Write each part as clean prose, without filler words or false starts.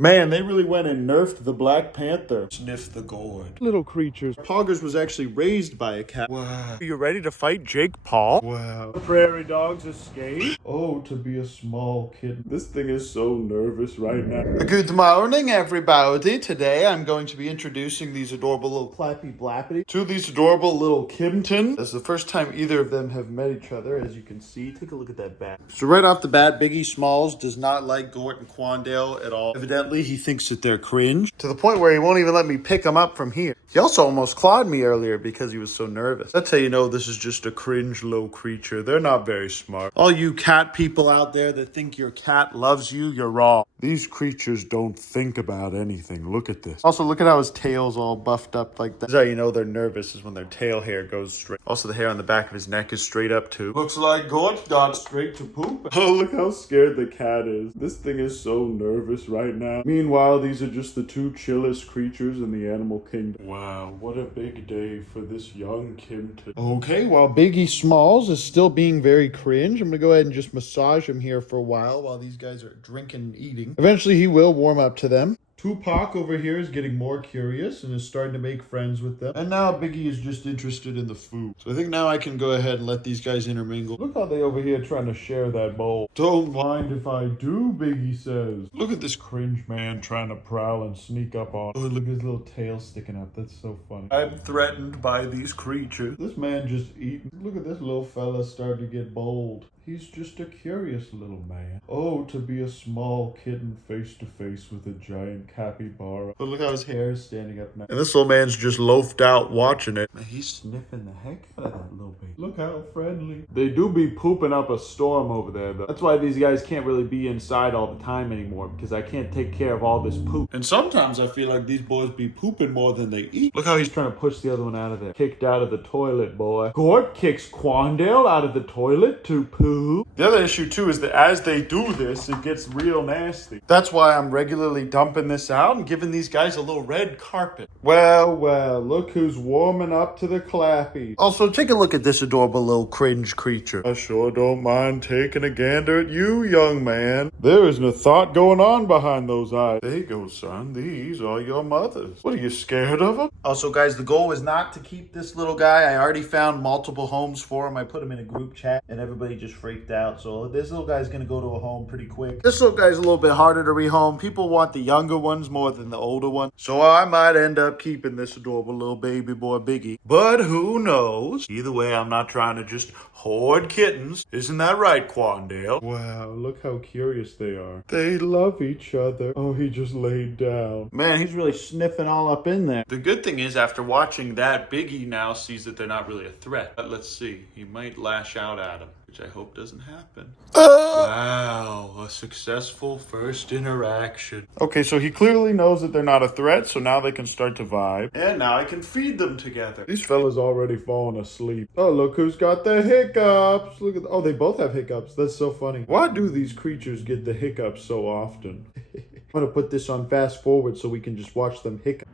Man, they really went and nerfed the Black Panther. Sniff the gourd. Little creatures. Poggers was actually raised by a cat. Wow. Are you ready to fight Jake Paul? Wow. The prairie dogs escape? Oh, to be a small kitten. This thing is so nervous right now. Good morning, everybody. Today I'm going to be introducing these adorable little Clappy Blappity to these adorable little Kitten. This is the first time either of them have met each other, as you can see. Take a look at that bat. So right off the bat, Biggie Smalls does not like Gort and Quandale at all. Evidently, he thinks that they're cringe, to the point where he won't even let me pick him up from here. He also almost clawed me earlier because he was so nervous. That's how you know this is just a cringe little creature. They're not very smart. All you cat people out there that think your cat loves you, you're wrong. These creatures don't think about anything. Look at this. Also, look at how his tail's all buffed up like that. This is how you know they're nervous, is when their tail hair goes straight. Also, the hair on the back of his neck is straight up too. Looks like Gort got straight to poop. Oh, look how scared the cat is. This thing is so nervous right now. Meanwhile, these are just the two chillest creatures in the animal kingdom. Wow, what a big day for this young Kitten. Okay, while Biggie Smalls is still being very cringe, I'm gonna go ahead and just massage him here for a while these guys are drinking and eating. Eventually, he will warm up to them. Tupac over here is getting more curious and is starting to make friends with them. And now Biggie is just interested in the food. So I think now I can go ahead and let these guys intermingle. Look how they over here trying to share that bowl. Don't mind if I do, Biggie says. Look at this cringe man trying to prowl and sneak up on. Oh, look at his little tail sticking up. That's so funny. I'm threatened by these creatures. This man just eating. Look at this little fella starting to get bold. He's just a curious little man. Oh, to be a small kitten face to face with a giant capybara. But look how his hair is standing up now. And this little man's just loafed out watching it. Man, he's sniffing the heck out of that little baby. Look how friendly. They do be pooping up a storm over there, though. That's why these guys can't really be inside all the time anymore, because I can't take care of all this poop. And sometimes I feel like these boys be pooping more than they eat. Look how he's trying to push the other one out of there. Kicked out of the toilet, boy. Gort kicks Quandale out of the toilet to poo. The other issue too is that as they do this, it gets real nasty. That's why I'm regularly dumping this out and giving these guys a little red carpet. Well, look who's warming up to the clappy. Also, take a look at this adorable little cringe creature. I sure don't mind taking a gander at you, young man. There isn't a thought going on behind those eyes. There you go, son. These are your mothers. What, are you scared of them? Also, guys, the goal is not to keep this little guy. I already found multiple homes for him. I put him in a group chat and everybody just freaked out. So this little guy's gonna go to a home pretty quick. This little guy's a little bit harder to rehome. People want the younger ones more than the older ones. So I might end up keeping this adorable little baby boy Biggie. But who knows? Either way, I'm not trying to just hoard kittens. Isn't that right, Quandale? Wow, look how curious they are. They love each other. Oh, he just laid down. Man, he's really sniffing all up in there. The good thing is, after watching that, Biggie now sees that they're not really a threat. But let's see. He might lash out at him, which I hope doesn't happen. Wow, a successful first interaction. Okay, so he clearly knows that they're not a threat, so now they can start to vibe. And now I can feed them together. These fellas already falling asleep. Oh, look who's got the hiccups. Look at, oh, they both have hiccups. That's so funny. Why do these creatures get the hiccups so often? I'm gonna put this on fast forward so we can just watch them hiccup.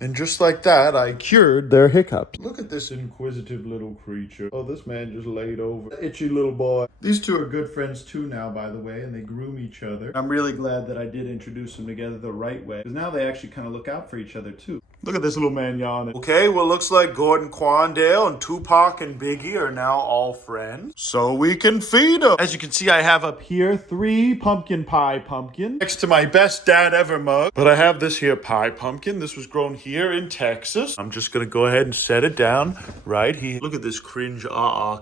And just like that, I cured their hiccups. Look at this inquisitive little creature. Oh, this man just laid over. Itchy little boy. These two are good friends too now, by the way, and they groom each other. I'm really glad that I did introduce them together the right way, because now they actually kind of look out for each other too. Look at this little man yawning. Okay, well, looks like Gordon Quandale and Tupac and Biggie are now all friends. So we can feed them. As you can see, I have up here 3 pumpkin pie pumpkins next to my best dad ever mug. But I have this here pie pumpkin. This was grown here in Texas. I'm just gonna go ahead and set it down right here. Look at this cringe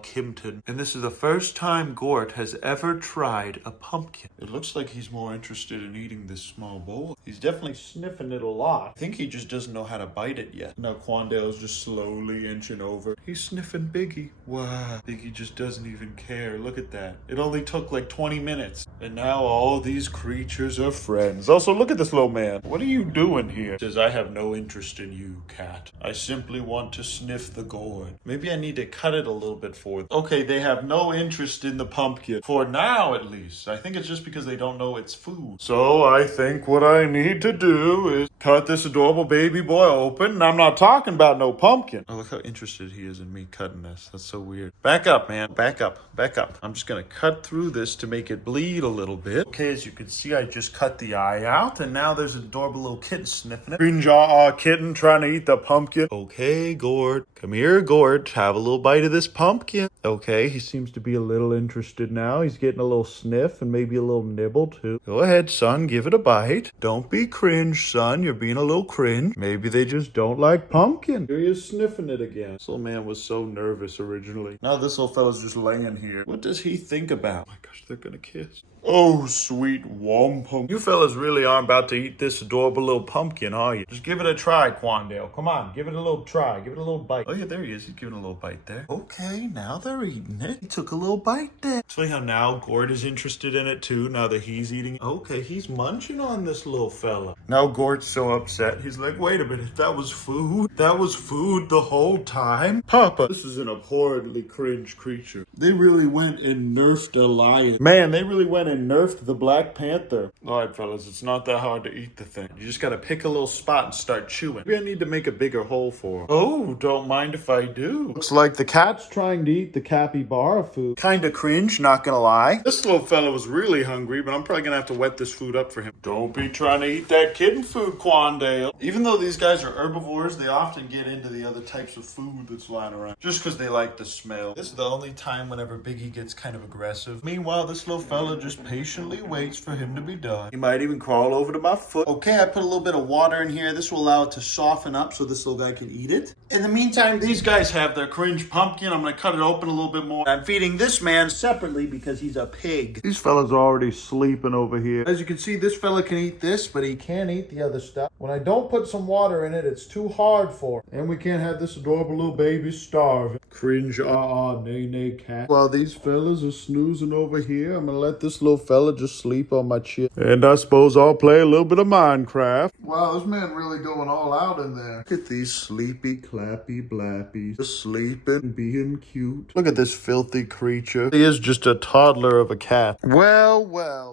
Kitten. And this is the first time Gort has ever tried a pumpkin. It looks like he's more interested in eating this small bowl. He's definitely sniffing it a lot. I think he just doesn't know how to bite it yet. Now Quandale's just slowly inching over. He's sniffing Biggie. Wow. Biggie just doesn't even care. Look at that. It only took like 20 minutes. And now all these creatures are friends. Also, look at this little man. What are you doing here? He says, I have no interest in you, cat. I simply want to sniff the gourd. Maybe I need to cut it a little bit for them. Okay, they have no interest in the pumpkin. For now, at least. I think it's just because they don't know it's food. So I think what I need to do is cut this adorable baby boy door open, and I'm not talking about no pumpkin. Oh, look how interested he is in me cutting this. That's so weird. Back up, man. Back up. Back up. I'm just gonna cut through this to make it bleed a little bit. Okay, as you can see, I just cut the eye out, and now there's an adorable little kitten sniffing it. Green jaw kitten trying to eat the pumpkin. Okay, Gort. Come here, Gort. Have a little bite of this pumpkin. Okay, he seems to be a little interested now. He's getting a little sniff and maybe a little nibble too. Go ahead, son. Give it a bite. Don't be cringe, son. You're being a little cringe. Maybe they just don't like pumpkin. Here he is sniffing it again. This little man was so nervous originally. Now this little fella's just laying here. What does he think about? Oh my gosh, they're gonna kiss. Oh, sweet wampum. You fellas really aren't about to eat this adorable little pumpkin, are you? Just give it a try, Quandale. Come on, give it a little try. Give it a little bite. Oh yeah, there he is. He's giving a little bite there. Okay, now they're eating it. He took a little bite there. So how now Gort is interested in it too, now that he's eating it. Okay, he's munching on this little fella. Now Gort's so upset. He's like, wait a minute, that was food? That was food the whole time? Papa, this is an abhorrently cringe creature. They really went and nerfed a lion. Man, they really went and nerfed the Black Panther. All right, fellas, it's not that hard to eat the thing. You just gotta pick a little spot and start chewing. Maybe I need to make a bigger hole for him. Oh, don't mind if I do. Looks like the cat's trying to eat the capybara food. Kinda cringe, not gonna lie. This little fella was really hungry, but I'm probably gonna have to wet this food up for him. Don't be trying to eat that kitten food, Quandale. Even though these guys are herbivores, they often get into the other types of food that's lying around just because they like the smell. This is the only time whenever Biggie gets kind of aggressive. Meanwhile, this little fella just patiently waits for him to be done. He might even crawl over to my foot. Okay, I put a little bit of water in here. This will allow it to soften up so this little guy can eat it. In the meantime, these guys have their cringe pumpkin. I'm gonna cut it open a little bit more. I'm feeding this man separately because he's a pig. These fellas are already sleeping over here. As you can see, this fella can eat this, but he can't eat the other stuff. When I don't put some water in it, it's too hard for him. And we can't have this adorable little baby starving. Cringe, nay, cat. While these fellas are snoozing over here, I'm gonna let this little fella just sleep on my chin. And I suppose I'll play a little bit of Minecraft. Wow, this man really going all out in there. Look at these sleepy, clappy blappies. Just sleeping, being cute. Look at this filthy creature. He is just a toddler of a cat. Well,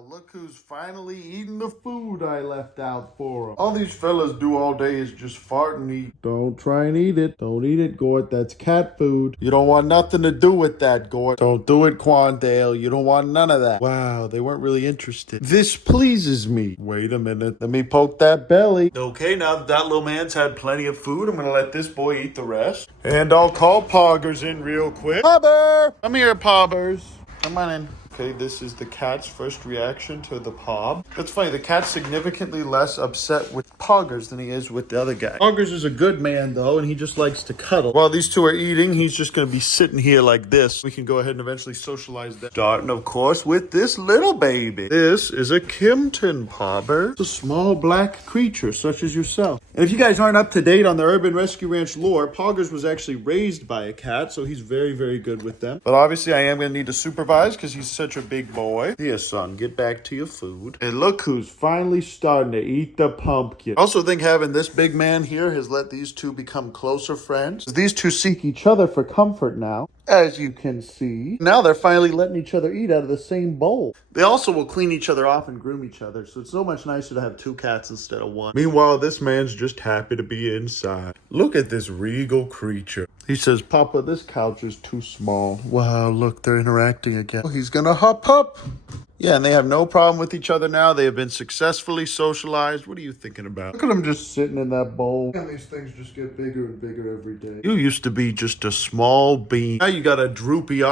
look who's finally eating the food I left out for him. All these fellas do all day is just fart and eat. Don't try and eat it. Don't eat it, Gort. That's cat food. You don't want nothing to do with that, Gort. Don't do it, Quandale. You don't want none of that. Wow, they weren't really interested. This pleases me. Wait a minute. Let me poke that belly. Okay, now that little man's had plenty of food, I'm gonna let this boy eat the rest. And I'll call Poggers in real quick. Pobber! Come here, Poggers. Come on in. Okay, this is the cat's first reaction to the Pob. That's funny, the cat's significantly less upset with Poggers than he is with the other guy. Poggers is a good man, though, and he just likes to cuddle. While these two are eating, he's just going to be sitting here like this. We can go ahead and eventually socialize that. Starting, of course, with this little baby. This is a Kitten, Pobber. It's a small black creature, such as yourself. And if you guys aren't up to date on the Urban Rescue Ranch lore, Poggers was actually raised by a cat, so he's very, very good with them. But obviously, I am going to need to supervise because he's such a big boy. Here, son, get back to your food. And look who's finally starting to eat the pumpkin. I also think having this big man here has let these two become closer friends. These two seek each other for comfort now, as you can see. Now they're finally letting each other eat out of the same bowl. They also will clean each other off and groom each other, so it's so much nicer to have two cats instead of one. Meanwhile, this man's just happy to be inside. Look at this regal creature. He says, Papa, this couch is too small. Wow, look, they're interacting again. Oh, he's gonna hop up. Yeah, and they have no problem with each other now. They have been successfully socialized. What are you thinking about? Look at them just sitting in that bowl. And these things just get bigger and bigger every day. You used to be just a small bean. Now you got a droopy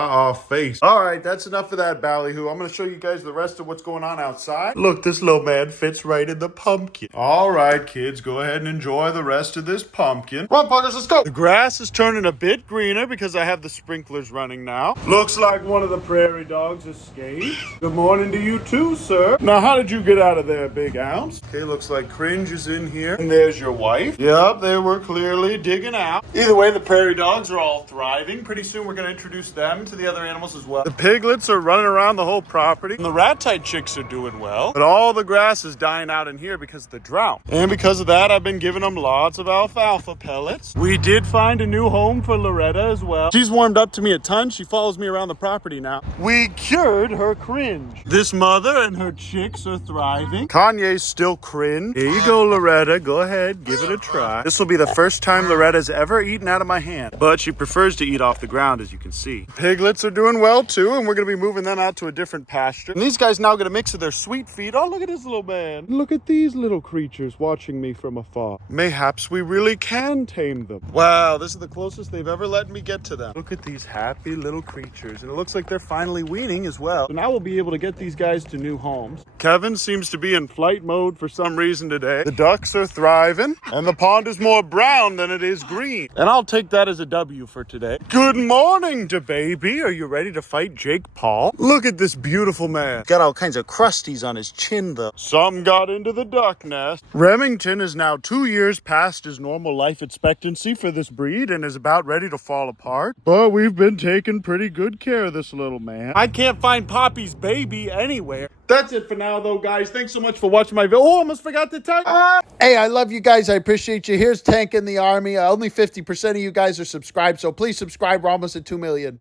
face. All right, that's enough of that ballyhoo. I'm going to show you guys the rest of what's going on outside. Look, this little man fits right in the pumpkin. All right, kids, go ahead and enjoy the rest of this pumpkin. Come on, Poggers, let's go. The grass is turning a bit greener because I have the sprinklers running now. Looks like one of the prairie dogs escaped. Good morning to you too, sir. Now, how did you get out of there, big ounce? Okay, looks like Cringe is in here. And there's your wife. Yep, they were clearly digging out. Either way, the prairie dogs are all thriving. Pretty soon, we're going to introduce them to the other animals as well. The piglets are running around the whole property. And the rat-tight chicks are doing well. But all the grass is dying out in here because of the drought. And because of that, I've been giving them lots of alfalfa pellets. We did find a new home for Loretta as well. She's warmed up to me a ton. She follows me around the property now. We cured her cringe. This mother and her chicks are thriving. Kanye's still cringe. Here you go, Loretta. Go ahead, give it a try. This will be the first time Loretta's ever eaten out of my hand, but she prefers to eat off the ground, as you can see. Piglets are doing well too, and we're gonna be moving them out to a different pasture. And these guys now get a mix of their sweet feed. Oh, look at this little man. Look at these little creatures watching me from afar. Mayhaps we really can tame them. Wow, this is the closest they've ever let me get to them. Look at these happy little creatures, and it looks like they're finally weaning as well. So now we'll be able to get these guys to new homes. Kevin seems to be in flight mode for some reason today. The ducks are thriving, and the pond is more brown than it is green. And I'll take that as a W for today. Good morning, DaBaby. Are you ready to fight Jake Paul? Look at this beautiful man. Got all kinds of crusties on his chin, though. Some got into the duck nest. Remington is now 2 years past his normal life expectancy for this breed and is about ready to fall apart. But we've been taking pretty good care of this little man. I can't find Poppy's baby anywhere. That's it for now, though, guys. Thanks so much for watching my video. Oh, almost forgot to tell you. Hey, I love you guys. I appreciate you. Here's Tank in the Army. Only 50% of you guys are subscribed, so please subscribe. We're almost at 2 million.